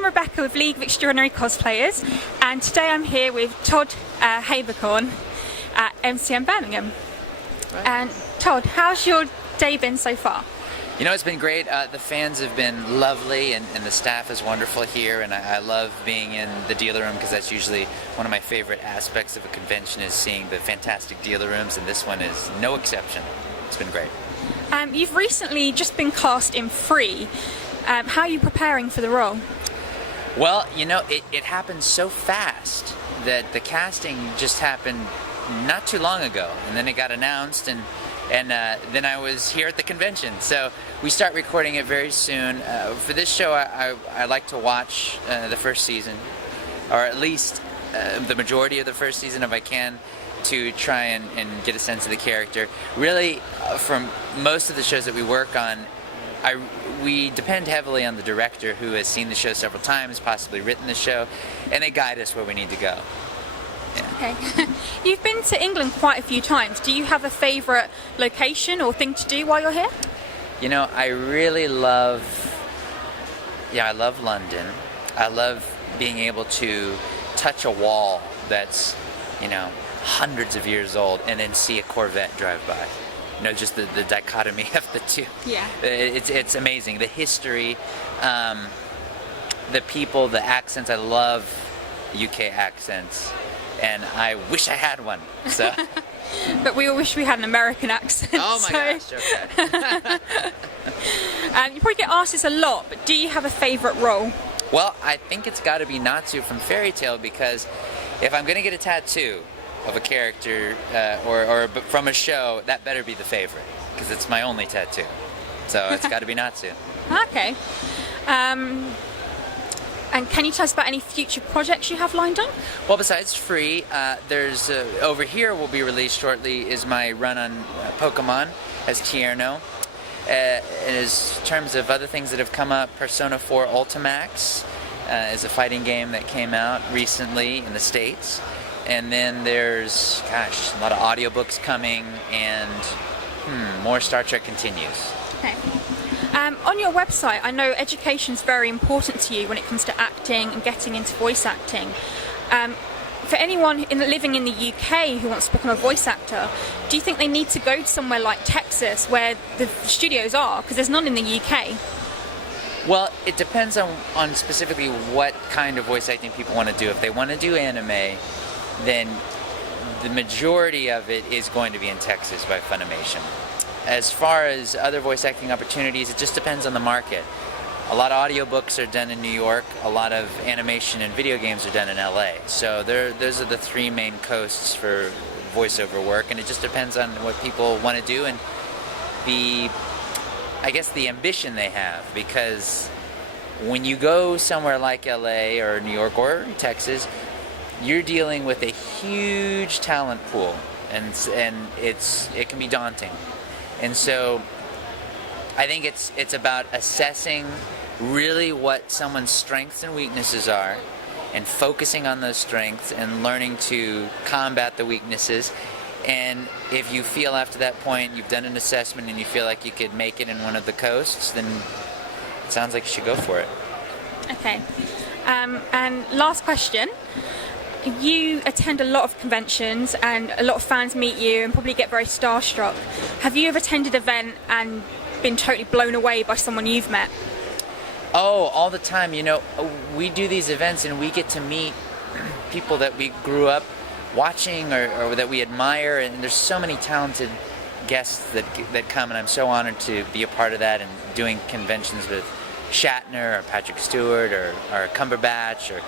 I'm Rebecca with League of Extraordinary Cosplayers, and today I'm here with Todd Haberkorn at MCM Birmingham. Right. And Todd, how's your day been so far? You know, it's been great. The fans have been lovely, and the staff is wonderful here, and I love being in the dealer room because that's usually one of my favorite aspects of a convention, is seeing the fantastic dealer rooms, and this one is no exception. It's been great. You've recently just been cast in Free. How are you preparing for the role? Well, you know, it happened so fast that the casting just happened not too long ago, and then it got announced, and then I was here at the convention. So we start recording it very soon. For this show, I like to watch the first season, or at least the majority of the first season if I can, to try and get a sense of the character. Really, from most of the shows that we work on, we depend heavily on the director, who has seen the show several times, possibly written the show, and they guide us where we need to go. Yeah. Okay. You've been to England quite a few times. Do you have a favourite location or thing to do while you're here? You know, I really love London. I love being able to touch a wall that's, you know, hundreds of years old and then see a Corvette drive by. You know, just the dichotomy of the two. Yeah. It's amazing. The history, the people, the accents. I love UK accents, and I wish I had one. So. But we all wish we had an American accent. Oh my gosh, okay. You probably get asked this a lot, but do you have a favourite role? Well, I think it's got to be Natsu from Fairy Tail, because if I'm going to get a tattoo of a character or from a show, that better be the favorite, because it's my only tattoo. So it's got to be Natsu. Okay. And can you tell us about any future projects you have lined up? Well, besides Free, there's over here will be released shortly is my run on Pokemon as Tierno. And in terms of other things that have come up, Persona 4 Ultimax is a fighting game that came out recently in the States. And then there's, gosh, a lot of audiobooks coming, and more Star Trek Continues. Okay. On your website, I know education's very important to you when it comes to acting and getting into voice acting. For anyone living in the UK who wants to become a voice actor, do you think they need to go to somewhere like Texas, where the studios are? Because there's none in the UK. Well, it depends on specifically what kind of voice acting people want to do. If they want to do anime, then the majority of it is going to be in Texas by Funimation. As far as other voice acting opportunities, it just depends on the market. A lot of audiobooks are done in New York, a lot of animation and video games are done in LA. So those are the three main coasts for voiceover work, and it just depends on what people want to do and the ambition they have. Because when you go somewhere like LA or New York or Texas, you're dealing with a huge talent pool, and it can be daunting. And so I think it's about assessing really what someone's strengths and weaknesses are, and focusing on those strengths and learning to combat the weaknesses. And if you feel after that point you've done an assessment and you feel like you could make it in one of the coasts, then it sounds like you should go for it. Okay. And last question. You attend a lot of conventions and a lot of fans meet you and probably get very starstruck. Have you ever attended an event and been totally blown away by someone you've met? Oh, all the time. You know, we do these events and we get to meet people that we grew up watching or that we admire, and there's so many talented guests that come, and I'm so honored to be a part of that, and doing conventions with Shatner or Patrick Stewart or Cumberbatch or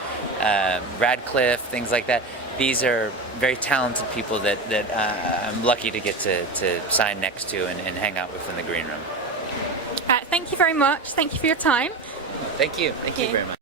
Radcliffe, things like that. These are very talented people that I'm lucky to get to sign next to and hang out with in the green room. Thank you very much. Thank you for your time. Thank you. Thank you very much.